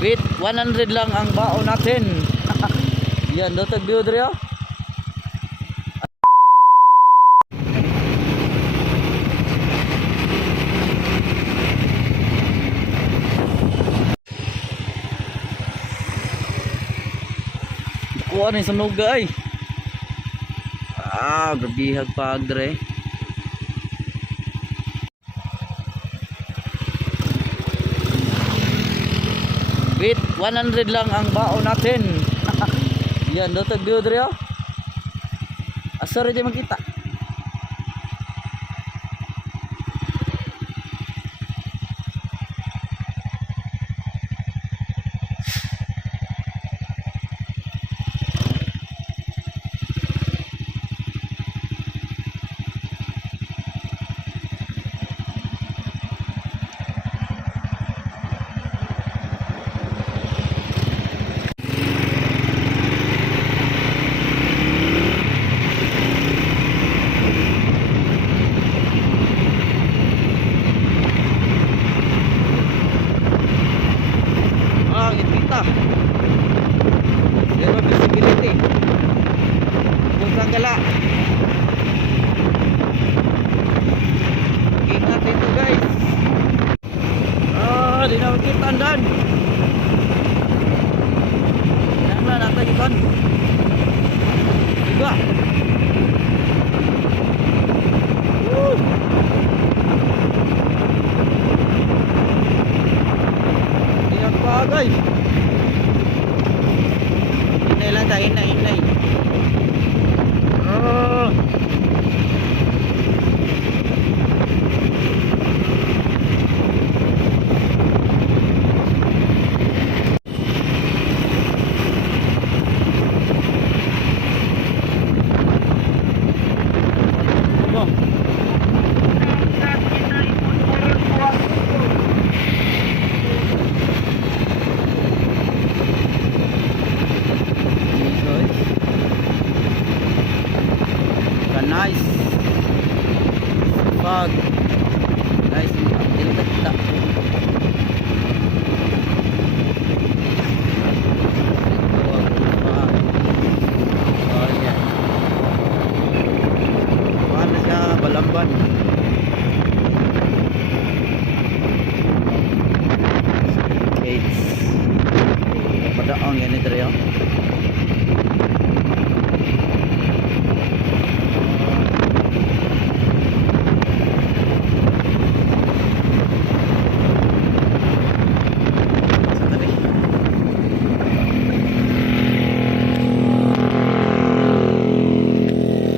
Wait, 100 lang ang baon natin. Yan, dotag view dre oh. Kuha na yung sunog ay. Gabihag pag dre. Wait, 100 lang ang baon natin. Yan, dotag view dre oh. Asar di makita. Kita zero visibility pusang gala. Ingat itu guys. Di na kita andan yan na natin ikon juga. Lihat pa guys. Hinay lang tayo, hinay. Nice pag nice, hindi kita